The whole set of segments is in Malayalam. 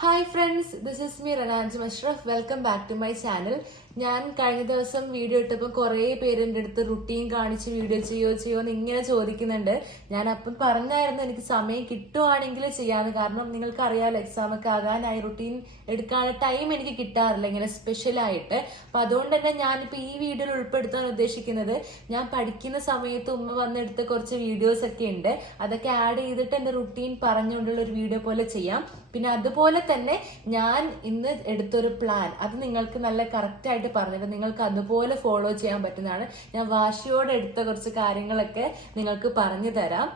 Hi friends this is me Ranaj Musharaf welcome back to my channel ഞാൻ കഴിഞ്ഞ ദിവസം വീഡിയോ ഇട്ടപ്പോൾ കുറേ പേര് എന്റെ അടുത്ത് റുട്ടീൻ കാണിച്ച് വീഡിയോ ചെയ്യോ ചെയ്യോ എന്ന് ഇങ്ങനെ ചോദിക്കുന്നുണ്ട്. ഞാൻ അപ്പം പറഞ്ഞായിരുന്നു എനിക്ക് സമയം കിട്ടുവാണെങ്കിൽ ചെയ്യാമെന്ന് കാരണം നിങ്ങൾക്ക് അറിയാമല്ലോ എക്സാം ഒക്കെ ആകാനായി റുട്ടീൻ എടുക്കാനുള്ള ടൈം എനിക്ക് കിട്ടാറില്ല ഇങ്ങനെ സ്പെഷ്യലായിട്ട് അപ്പം അതുകൊണ്ട് തന്നെ ഞാനിപ്പോൾ ഈ വീഡിയോയിൽ ഉൾപ്പെടുത്താൻ ഉദ്ദേശിക്കുന്നത് ഞാൻ പഠിക്കുന്ന സമയത്ത് ഉമ്മ വന്നെടുത്ത കുറച്ച് വീഡിയോസ് ഒക്കെ ഉണ്ട്. അതൊക്കെ ആഡ് ചെയ്തിട്ട് എന്റെ റുട്ടീൻ പറഞ്ഞുകൊണ്ടുള്ള ഒരു വീഡിയോ പോലെ ചെയ്യാം. പിന്നെ അതുപോലെ തന്നെ ഞാൻ ഇന്ന് എടുത്തൊരു പ്ലാൻ അത് നിങ്ങൾക്ക് നല്ല കറക്റ്റ് ആയിട്ട് പറഞ്ഞിട്ട് നിങ്ങൾക്ക് അതുപോലെ ഫോളോ ചെയ്യാൻ പറ്റുന്നതാണ്. ഞാൻ വാശിയോടെ എടുത്ത കുറച്ച് കാര്യങ്ങളൊക്കെ നിങ്ങൾക്ക് പറഞ്ഞു തരാം.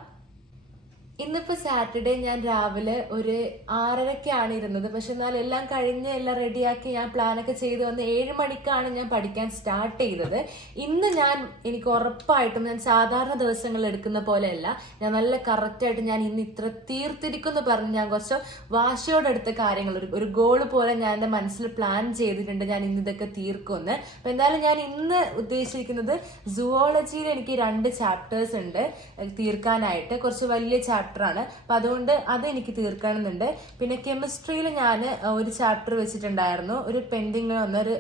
ഇന്നിപ്പോ സാറ്റർഡേ ഞാൻ രാവിലെ ഒരു ആറരക്കാണ് ഇരുന്നത്. പക്ഷെ എന്നാൽ എല്ലാം കഴിഞ്ഞ് എല്ലാം റെഡിയാക്കി ഞാൻ പ്ലാനൊക്കെ ചെയ്ത് വന്ന് ഏഴ് മണിക്കാണ് ഞാൻ പഠിക്കാൻ സ്റ്റാർട്ട് ചെയ്തത്. ഇന്ന് ഞാൻ എനിക്ക് ഉറപ്പായിട്ടും ഞാൻ സാധാരണ ദിവസങ്ങൾ എടുക്കുന്ന പോലെയല്ല. ഞാൻ നല്ല കറക്റ്റായിട്ട് ഞാൻ ഇന്ന് ഇത്ര തീർത്തിരിക്കുന്നു പറഞ്ഞ് ഞാൻ കുറച്ച് വാശിയോടെ എടുത്ത കാര്യങ്ങൾ ഒരു ഗോൾ പോലെ ഞാൻ എന്റെ മനസ്സിൽ പ്ലാൻ ചെയ്തിട്ടുണ്ട് ഞാൻ ഇന്ന് ഇതൊക്കെ തീർക്കുമെന്ന്. അപ്പൊ എന്തായാലും ഞാൻ ഇന്ന് ഉദ്ദേശിക്കുന്നത് സുവോളജിയിൽ എനിക്ക് രണ്ട് ചാപ്റ്റേഴ്സ് ഉണ്ട് തീർക്കാനായിട്ട്. കുറച്ച് വലിയ ചാപ്റ്റർ ആണ്. അപ്പൊ അതുകൊണ്ട് അത് എനിക്ക് തീർക്കണമെന്നുണ്ട് പിന്നെ കെമിസ്ട്രിയിൽ ഞാൻ ഒരു ചാപ്റ്റർ വെച്ചിട്ടുണ്ടായിരുന്നു. ഒരു പെൻഡിങ് വന്ന ഒരു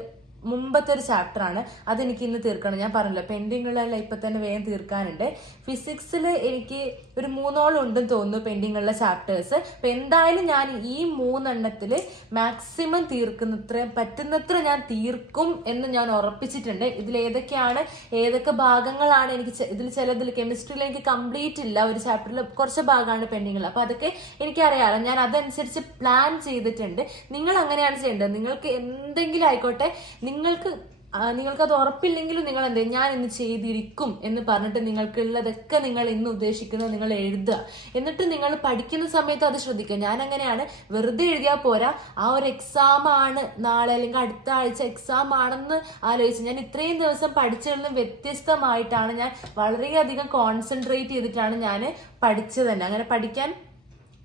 മുമ്പത്തെ ഒരു ചാപ്റ്റർ ആണ് അതെനിക്ക് ഇന്ന് തീർക്കണം. ഞാൻ പറഞ്ഞല്ലോ പെൻഡിങ്ങുകളെല്ലാം ഇപ്പൊ തന്നെ വേഗം തീർക്കാനുണ്ട്. ഫിസിക്സിൽ എനിക്ക് ഒരു മൂന്നോളം ഉണ്ടെന്ന് തോന്നുന്നു പെൻഡിങ്ങുള്ള ചാപ്റ്റേഴ്സ്. അപ്പൊ എന്തായാലും ഞാൻ ഈ മൂന്നെണ്ണത്തിൽ മാക്സിമം തീർക്കുന്നത്ര പറ്റുന്നത്ര ഞാൻ തീർക്കും എന്ന് ഞാൻ ഉറപ്പിച്ചിട്ടുണ്ട്. ഇതിൽ ഏതൊക്കെയാണ് ഏതൊക്കെ ഭാഗങ്ങളാണ് എനിക്ക് ഇതിൽ ചിലതിൽ കെമിസ്ട്രിയിൽ എനിക്ക് കംപ്ലീറ്റ് ഇല്ല. ഒരു ചാപ്റ്ററിൽ കുറച്ച് ഭാഗമാണ് പെൻഡിങ് അപ്പൊ അതൊക്കെ എനിക്കറിയാമല്ലോ ഞാൻ അതനുസരിച്ച് പ്ലാൻ ചെയ്തിട്ടുണ്ട്. നിങ്ങൾ അങ്ങനെയാണ് ചെയ്യേണ്ടത്. നിങ്ങൾക്ക് എന്തെങ്കിലും ആയിക്കോട്ടെ നിങ്ങൾക്ക് നിങ്ങൾക്ക് നിങ്ങൾക്കത് ഉറപ്പില്ലെങ്കിലും നിങ്ങൾ എന്ത്? ഞാൻ ഇന്ന് ചെയ്തിരിക്കും എന്ന് പറഞ്ഞിട്ട് നിങ്ങൾക്കുള്ളതൊക്കെ നിങ്ങൾ ഇന്ന് ഉദ്ദേശിക്കുന്നത് നിങ്ങൾ എഴുതുക എന്നിട്ട് നിങ്ങൾ പഠിക്കുന്ന സമയത്ത് അത് ശ്രദ്ധിക്കുക ഞാൻ അങ്ങനെയാണ് വെറുതെ എഴുതിയാൽ പോരാ ആ ഒരു എക്സാം ആണ് നാളെ അല്ലെങ്കിൽ അടുത്ത ആഴ്ച എക്സാം ആണെന്ന് ആലോചിച്ച് ഞാൻ ഇത്രയും ദിവസം പഠിച്ചതിൽ വ്യത്യസ്തമായിട്ടാണ് ഞാൻ വളരെയധികം കോൺസെൻട്രേറ്റ് ചെയ്തിട്ടാണ് ഞാൻ പഠിച്ചത് തന്നെ അങ്ങനെ പഠിക്കാൻ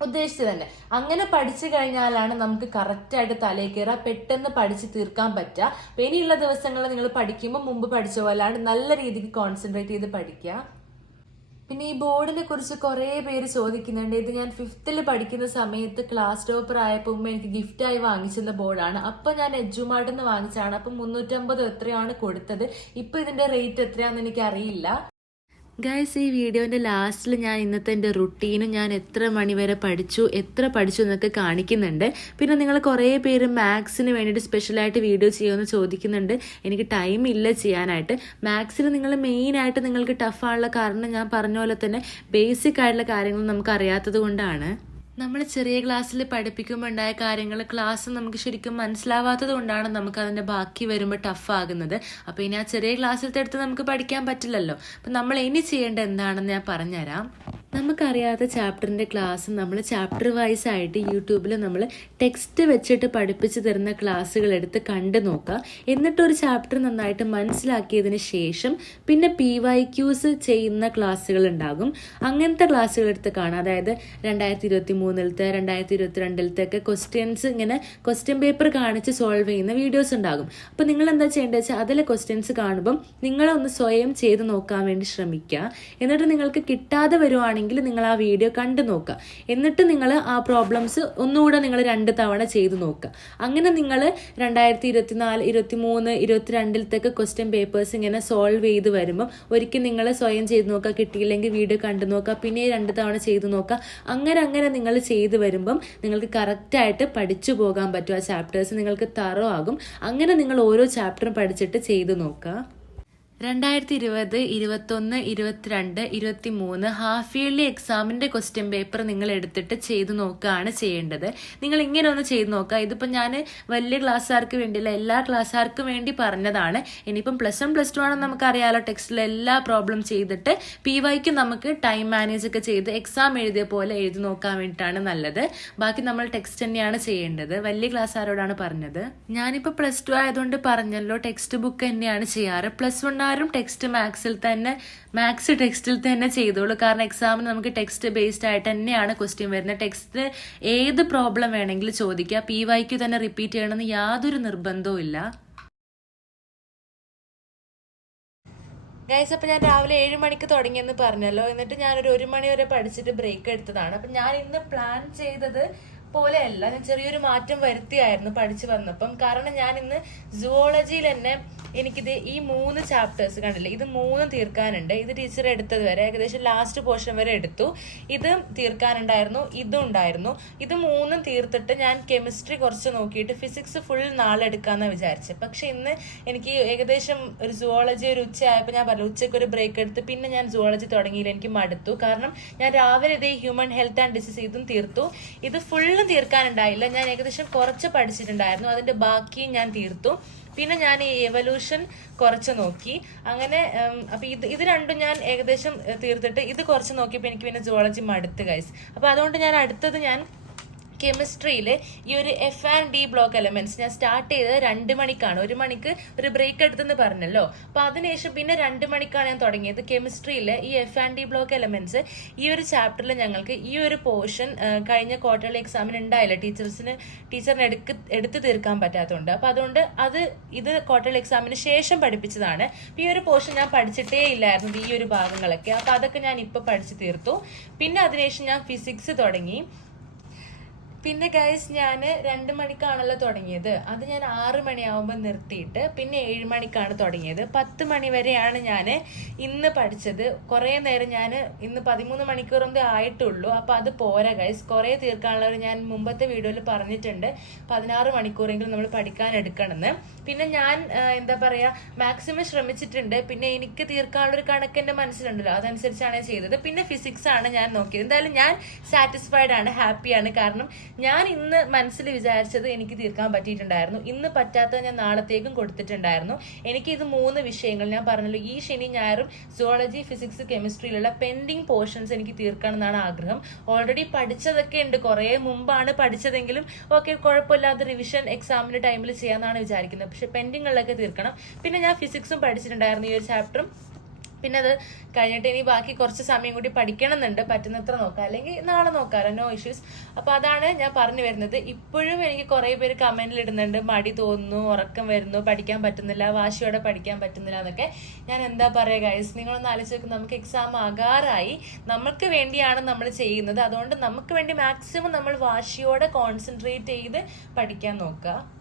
ഉദ്ദേശിച്ചത് തന്നെ അങ്ങനെ പഠിച്ചു കഴിഞ്ഞാലാണ് നമുക്ക് കറക്റ്റായിട്ട് തലയിൽ കയറുക പെട്ടെന്ന് പഠിച്ച് തീർക്കാൻ പറ്റുക അപ്പൊ ഇനിയുള്ള ദിവസങ്ങളിൽ നിങ്ങൾ പഠിക്കുമ്പോൾ മുമ്പ് പഠിച്ച പോലെയാണ് നല്ല രീതിക്ക് കോൺസെൻട്രേറ്റ് ചെയ്ത് പഠിക്കുക പിന്നെ ഈ ബോർഡിനെ കുറിച്ച് കുറേ പേര് ചോദിക്കുന്നുണ്ട്. ഇത് ഞാൻ ഫിഫ്ത്തിൽ പഠിക്കുന്ന സമയത്ത് ക്ലാസ് ടോപ്പർ ആയപ്പോൾ ഉമ്മ എനിക്ക് ഗിഫ്റ്റായി വാങ്ങിച്ചിരുന്ന ബോർഡാണ് അപ്പോൾ ഞാൻ എജുമാർട്ടിൽ നിന്ന് വാങ്ങിച്ചാണ് അപ്പം മുന്നൂറ്റമ്പത് എത്രയാണ് കൊടുത്തത്? ഇപ്പം ഇതിന്റെ റേറ്റ് എത്രയാണെന്ന് എനിക്ക് അറിയില്ല ഗൈസ് ഈ വീഡിയോന്റെ ലാസ്റ്റിൽ ഞാൻ ഇന്നത്തെ എന്റെ റുട്ടീനും ഞാൻ എത്ര മണിവരെ പഠിച്ചു എത്ര പഠിച്ചു എന്നൊക്കെ കാണിക്കുന്നുണ്ട്. പിന്നെ നിങ്ങൾ കുറേ പേര് മാത്സിന് വേണ്ടിയിട്ട് സ്പെഷ്യലായിട്ട് വീഡിയോ ചെയ്യുമെന്ന് ചോദിക്കുന്നുണ്ട്. എനിക്ക് ടൈം ഇല്ല ചെയ്യാനായിട്ട്. മാത്സിൽ നിങ്ങൾ മെയിനായിട്ട് നിങ്ങൾക്ക് ടഫാണുള്ള കാരണം ഞാൻ പറഞ്ഞ പോലെ തന്നെ ബേസിക് ആയിട്ടുള്ള കാര്യങ്ങൾ നമുക്ക് അറിയാത്തത് കൊണ്ടാണ്. നമ്മൾ ചെറിയ ക്ലാസ്സിൽ പഠിപ്പിക്കുമ്പോൾ ഉണ്ടായ കാര്യങ്ങൾ ക്ലാസ് നമുക്ക് ശരിക്കും മനസ്സിലാവാത്തത് കൊണ്ടാണ് നമുക്ക് അതിന്റെ ബാക്കി വരുമ്പോൾ ടഫാകുന്നത് അപ്പോൾ ഇനി ആ ചെറിയ ക്ലാസ്സിലത്തെ അടുത്ത് നമുക്ക് പഠിക്കാൻ പറ്റില്ലല്ലോ. അപ്പം നമ്മൾ ഇനി ചെയ്യേണ്ടത് എന്താണെന്ന് ഞാൻ പറഞ്ഞുതരാം. നമുക്കറിയാത്ത ചാപ്റ്ററിന്റെ ക്ലാസ് നമ്മൾ ചാപ്റ്റർ വൈസ് ആയിട്ട് യൂട്യൂബിൽ നമ്മൾ ടെക്സ്റ്റ് വെച്ചിട്ട് പഠിപ്പിച്ച് തരുന്ന ക്ലാസ്സുകൾ എടുത്ത് കണ്ടു നോക്കുക എന്നിട്ട് ഒരു ചാപ്റ്റർ നന്നായിട്ട് മനസ്സിലാക്കിയതിന് ശേഷം പിന്നെ പി വൈ ക്യൂസ് ചെയ്യുന്ന ക്ലാസ്സുകൾ ഉണ്ടാകും. അങ്ങനത്തെ ക്ലാസ്സുകൾ എടുത്ത് കാണാം. അതായത് രണ്ടായിരത്തി ഇരുപത്തി മൂന്നിലത്തെ രണ്ടായിരത്തി ഇരുപത്തി രണ്ടിലത്തെ ഒക്കെ ക്വസ്റ്റ്യൻസ് ഇങ്ങനെ ക്വസ്റ്റ്യൻ പേപ്പർ കാണിച്ച് സോൾവ് ചെയ്യുന്ന വീഡിയോസ് ഉണ്ടാകും. അപ്പോൾ നിങ്ങൾ എന്താ ചെയ്യേണ്ടത് വെച്ചാൽ അതിലെ ക്വസ്റ്റ്യൻസ് കാണുമ്പം നിങ്ങളൊന്ന് സ്വയം ചെയ്ത് നോക്കാൻ വേണ്ടി ശ്രമിക്കുക എന്നിട്ട് നിങ്ങൾക്ക് കിട്ടാതെ വരുവാണെങ്കിൽ നിങ്ങൾ ആ വീഡിയോ കണ്ടു നോക്കുക. എന്നിട്ട് നിങ്ങൾ ആ പ്രോബ്ലംസ് ഒന്നുകൂടെ നിങ്ങൾ രണ്ട് തവണ ചെയ്തു നോക്കുക. അങ്ങനെ നിങ്ങൾ രണ്ടായിരത്തി ഇരുപത്തിനാല് ഇരുപത്തി മൂന്ന് ഇരുപത്തിരണ്ടിലത്തൊക്കെ ക്വസ്റ്റ്യൻ പേപ്പേഴ്സ് ഇങ്ങനെ സോൾവ് ചെയ്ത് വരുമ്പോൾ ഒരിക്കൽ നിങ്ങൾ സ്വയം ചെയ്ത് നോക്കുക. കിട്ടിയില്ലെങ്കിൽ വീഡിയോ കണ്ടു നോക്കുക. പിന്നെ രണ്ട് തവണ ചെയ്ത് നോക്കുക. അങ്ങനെ അങ്ങനെ നിങ്ങൾ ചെയ്ത് വരുമ്പം നിങ്ങൾക്ക് കറക്റ്റായിട്ട് പഠിച്ചു പോകാൻ പറ്റും. ആ ചാപ്റ്റേഴ്സ് നിങ്ങൾക്ക് തറോ ആകും അങ്ങനെ നിങ്ങൾ ഓരോ ചാപ്റ്ററും പഠിച്ചിട്ട് ചെയ്ത് നോക്കുക. രണ്ടായിരത്തി ഇരുപത് ഇരുപത്തൊന്ന് ഇരുപത്തിരണ്ട് ഇരുപത്തി മൂന്ന് ഹാഫ് ഇയർലി എക്സാമിന്റെ ക്വസ്റ്റ്യൻ പേപ്പർ നിങ്ങൾ എടുത്തിട്ട് ചെയ്തു നോക്കുകയാണ് ചെയ്യേണ്ടത്. നിങ്ങൾ ഇങ്ങനെ ഒന്ന് ചെയ്തു നോക്കുക. ഇതിപ്പോൾ ഞാൻ വലിയ ക്ലാസ്സുകാർക്ക് വേണ്ടിയില്ല എല്ലാ ക്ലാസ്സുകാർക്കും വേണ്ടി പറഞ്ഞതാണ്. ഇനിയിപ്പം പ്ലസ് വൺ പ്ലസ് ടു ആണെന്ന് നമുക്കറിയാലോ ടെക്സ്റ്റിൽ എല്ലാ പ്രോബ്ലം ചെയ്തിട്ട് പി വൈക്ക് നമുക്ക് ടൈം മാനേജ് ഒക്കെ ചെയ്ത് എക്സാം എഴുതിയ പോലെ എഴുതി നോക്കാൻ വേണ്ടിയിട്ടാണ് നല്ലത്. ബാക്കി നമ്മൾ ടെക്സ്റ്റ് തന്നെയാണ് ചെയ്യേണ്ടത്. വലിയ ക്ലാസ്സുകാരോടാണ് പറഞ്ഞത്. ഞാനിപ്പോൾ പ്ലസ് ടു ആയതുകൊണ്ട് പറഞ്ഞല്ലോ ടെക്സ്റ്റ് ബുക്ക് തന്നെയാണ് ചെയ്യാറ്. പ്ലസ് വൺ ആരും ടെക്സ്റ്റ് മാത്സിൽ തന്നെ മാത്സ് ടെക്സ്റ്റിൽ തന്നെ ചെയ്തോളൂ. കാരണം എക്സാമിന് നമുക്ക് ടെക്സ്റ്റ് ബേസ്ഡ് ആയിട്ട് തന്നെയാണ് ക്വസ്റ്റ്യൻ വരുന്നത്. ടെക്സ്റ്റ് ഏത് പ്രോബ്ലം വേണമെങ്കിലും ചോദിക്കുക പി വൈക്ക് തന്നെ റിപ്പീറ്റ് ചെയ്യണമെന്ന് യാതൊരു നിർബന്ധവും ഇല്ല. ഗൈസ് അപ്പം ഞാൻ രാവിലെ ഏഴ് മണിക്ക് തുടങ്ങിയെന്ന് പറഞ്ഞല്ലോ. എന്നിട്ട് ഞാനൊരു ഒരു മണി വരെ പഠിച്ചിട്ട് ബ്രേക്ക് എടുത്തതാണ്. അപ്പം ഞാൻ ഇന്ന് പ്ലാൻ ചെയ്തത് പോലെയല്ല. ഞാൻ ചെറിയൊരു മാറ്റം വരുത്തിയായിരുന്നു പഠിച്ചു വന്നപ്പം. കാരണം ഞാൻ ഇന്ന് സുവോളജിയിൽ തന്നെ എനിക്കിത് ഈ മൂന്ന് ചാപ്റ്റേഴ്സ് കണ്ടില്ലേ? ഇത് മൂന്നും തീർക്കാനുണ്ട്. ഇത് ടീച്ചർ എടുത്തത് വരെ ഏകദേശം ലാസ്റ്റ് പോർഷൻ വരെ എടുത്തു. ഇത് തീർക്കാനുണ്ടായിരുന്നു ഇതും ഉണ്ടായിരുന്നു. ഇത് മൂന്നും തീർത്തിട്ട് ഞാൻ കെമിസ്ട്രി കുറച്ച് നോക്കിയിട്ട് ഫിസിക്സ് ഫുൾ നാളെ എടുക്കാമെന്ന് വിചാരിച്ചത് പക്ഷെ ഇന്ന് എനിക്ക് ഏകദേശം ഒരു സുവോളജി ഒരു ഉച്ചയായപ്പോൾ ഞാൻ പറഞ്ഞു ഉച്ചയ്ക്ക് ഒരു ബ്രേക്ക് എടുത്ത് പിന്നെ ഞാൻ സുവോളജി തുടങ്ങിയില്ല എനിക്ക് മടുത്തു. കാരണം ഞാൻ രാവിലെ ഇതേ ഹ്യൂമൻ ഹെൽത്ത് ആൻഡ് ഡിസീസ് ഇതും തീർത്തു. ഇത് ഫുള്ളും തീർക്കാനുണ്ടായില്ല. ഞാൻ ഏകദേശം കുറച്ച് പഠിച്ചിട്ടുണ്ടായിരുന്നു. അതിന്റെ ബാക്കി ഞാൻ തീർത്തു. പിന്നെ ഞാൻ ഈ എവല്യൂഷൻ കുറച്ച് നോക്കി. അങ്ങനെ അപ്പൊ ഇത് ഇത് രണ്ടും ഞാൻ ഏകദേശം തീർത്തിട്ട് ഇത് കുറച്ച് നോക്കിയപ്പോൾ എനിക്ക് പിന്നെ സുവോളജി മടുത്ത് ഗൈസ് അപ്പൊ അതുകൊണ്ട് ഞാൻ അടുത്തത് ഞാൻ കെമിസ്ട്രിയിൽ ഈ ഒരു F and D block elements ഞാൻ സ്റ്റാർട്ട് ചെയ്തത് രണ്ട് മണിക്കാണ്. ഒരു മണിക്ക് ഒരു ബ്രേക്ക് എടുത്തെന്ന് പറഞ്ഞല്ലോ. അപ്പൊ അതിനുശേഷം പിന്നെ രണ്ട് മണിക്കാണ് ഞാൻ തുടങ്ങിയത് കെമിസ്ട്രിയിൽ ഈ F and D block elements ഈ ഒരു ചാപ്റ്ററിൽ ഞങ്ങൾക്ക് ഈ ഒരു പോർഷൻ കഴിഞ്ഞ ക്വാർട്ടർലി എക്സാമിന് ഉണ്ടായില്ല. ടീച്ചേഴ്സിന് ടീച്ചറിന് എടുക്ക് എടുത്തു തീർക്കാൻ പറ്റാത്തതുകൊണ്ട് അപ്പൊ അതുകൊണ്ട് അത് ഇത് ക്വാർട്ടർലി എക്സാമിന് ശേഷം പഠിപ്പിച്ചതാണ്. ഈ ഒരു പോർഷൻ ഞാൻ പഠിച്ചിട്ടേ ഇല്ലായിരുന്നു ഈ ഒരു ഭാഗങ്ങളൊക്കെ. അപ്പൊ അതൊക്കെ ഞാൻ ഇപ്പൊ പഠിച്ചു തീർത്തു. പിന്നെ അതിനുശേഷം ഞാൻ ഫിസിക്സ് തുടങ്ങി. പിന്നെ ഗൈസ് ഞാൻ രണ്ട് മണിക്കാണല്ലോ തുടങ്ങിയത്. അത് ഞാൻ ആറ് മണിയാവുമ്പോൾ നിർത്തിയിട്ട് പിന്നെ ഏഴ് മണിക്കാണ് തുടങ്ങിയത്. പത്ത് മണി വരെയാണ് ഞാൻ ഇന്ന് പഠിച്ചത്. കുറേ നേരം ഞാൻ ഇന്ന് പതിമൂന്ന് മണിക്കൂറൊന്നും ആയിട്ടുള്ളൂ. അപ്പോൾ അത് പോരാ ഗൈസ് കുറേ തീർക്കാനുള്ളവർ ഞാൻ മുമ്പത്തെ വീഡിയോയിൽ പറഞ്ഞിട്ടുണ്ട്. പതിനാറ് മണിക്കൂറെങ്കിലും നമ്മൾ പഠിക്കാൻ എടുക്കണമെന്ന്. പിന്നെ ഞാൻ എന്താ പറയുക മാക്സിമം ശ്രമിച്ചിട്ടുണ്ട്. പിന്നെ എനിക്ക് തീർക്കാനുള്ള ഒരു കണക്ക് എന്റെ മനസ്സിലുണ്ടല്ലോ. അതനുസരിച്ചാണ് ചെയ്തത്. പിന്നെ ഫിസിക്സ് ആണ് ഞാൻ നോക്കിയത്. എന്തായാലും ഞാൻ സാറ്റിസ്ഫൈഡ് ആണ് ഹാപ്പിയാണ് കാരണം ഞാൻ ഇന്ന് മനസ്സിൽ വിചാരിച്ചത് എനിക്ക് തീർക്കാൻ പറ്റിയിട്ടുണ്ടായിരുന്നു. ഇന്ന് പറ്റാത്തത് ഞാൻ നാളത്തേക്കും കൊടുത്തിട്ടുണ്ടായിരുന്നു. എനിക്ക് ഇത് മൂന്ന് വിഷയങ്ങൾ ഞാൻ പറഞ്ഞല്ലോ. ഈ ശനി ഞായറും സുവോളജി ഫിസിക്സ് കെമിസ്ട്രിയിലുള്ള പെൻഡിങ് പോർഷൻസ് എനിക്ക് തീർക്കണം എന്നാണ് ആഗ്രഹം. ഓൾറെഡി പഠിച്ചതൊക്കെ ഉണ്ട്. കുറേ മുമ്പാണ് പഠിച്ചതെങ്കിലും ഓക്കെ കുഴപ്പമില്ലാതെ റിവിഷൻ എക്സാമിന് ടൈമിൽ ചെയ്യാമെന്നാണ് വിചാരിക്കുന്നത്. പക്ഷെ പെൻഡിങ്ങുകളിലൊക്കെ തീർക്കണം. പിന്നെ ഞാൻ ഫിസിക്സും പഠിച്ചിട്ടുണ്ടായിരുന്നു. ഈ ഒരു ചാപ്റ്ററും പിന്നെ അത് കഴിഞ്ഞിട്ട് ഇനി ബാക്കി കുറച്ച് സമയം കൂടി പഠിക്കണം എന്നുണ്ട് പറ്റുന്നത്ര നോക്കാം. അല്ലെങ്കിൽ നാളെ നോക്കാമല്ലോ നോ ഇഷ്യൂസ് അപ്പൊ അതാണ് ഞാൻ പറഞ്ഞു വരുന്നത്. ഇപ്പോഴും എനിക്ക് കുറെ പേര് കമന്റിൽ ഇടുന്നുണ്ട്. മടി തോന്നുന്നു ഉറക്കം വരുന്നു പഠിക്കാൻ പറ്റുന്നില്ല വാശിയോടെ പഠിക്കാൻ പറ്റുന്നില്ല എന്നൊക്കെ. ഞാൻ എന്താ പറയുക ഗൈസ് നിങ്ങളൊന്ന് ആലോചിച്ച് നോക്കും. നമുക്ക് എക്സാം ആകാറായി. നമുക്ക് വേണ്ടിയാണ് നമ്മൾ ചെയ്യുന്നത്. അതുകൊണ്ട് നമുക്ക് വേണ്ടി മാക്സിമം നമ്മൾ വാശിയോടെ കോൺസെൻട്രേറ്റ് ചെയ്ത് പഠിക്കാൻ നോക്കുക.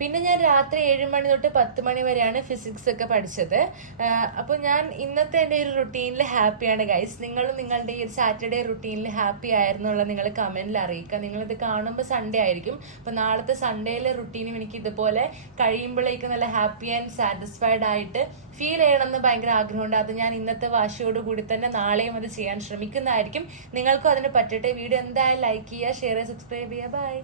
പിന്നെ ഞാൻ രാത്രി ഏഴ് മണി തൊട്ട് പത്ത് മണി വരെയാണ് ഫിസിക്സ് ഒക്കെ പഠിച്ചത്. അപ്പോൾ ഞാൻ ഇന്നത്തെ എന്റെ ഒരു റുട്ടീനിൽ ഹാപ്പിയാണ് ഗൈസ് നിങ്ങളും നിങ്ങളുടെ ഈ സാറ്റർഡേ റുട്ടീനിൽ ഹാപ്പി ആയിരുന്നുള്ള നിങ്ങൾ കമന്റിൽ അറിയിക്കുക. നിങ്ങളിത് കാണുമ്പോൾ സൺഡേ ആയിരിക്കും. അപ്പോൾ നാളത്തെ സൺഡേയിലെ റുട്ടീനും എനിക്ക് ഇതുപോലെ കഴിയുമ്പോഴേക്കും നല്ല ഹാപ്പി ആൻഡ് സാറ്റിസ്ഫൈഡ് ആയിട്ട് ഫീൽ ചെയ്യണമെന്ന് ഭയങ്കര ആഗ്രഹമുണ്ട്. അത് ഞാൻ ഇന്നത്തെ വാശിയോട് കൂടി തന്നെ നാളെയും അത് ചെയ്യാൻ ശ്രമിക്കുന്നതായിരിക്കും. നിങ്ങൾക്കും അതിന് പറ്റട്ടെ. വീഡിയോ എന്തായാലും ലൈക്ക് ചെയ്യുക ഷെയർ ചെയ്യുക സബ്സ്ക്രൈബ് ചെയ്യുക. ബൈ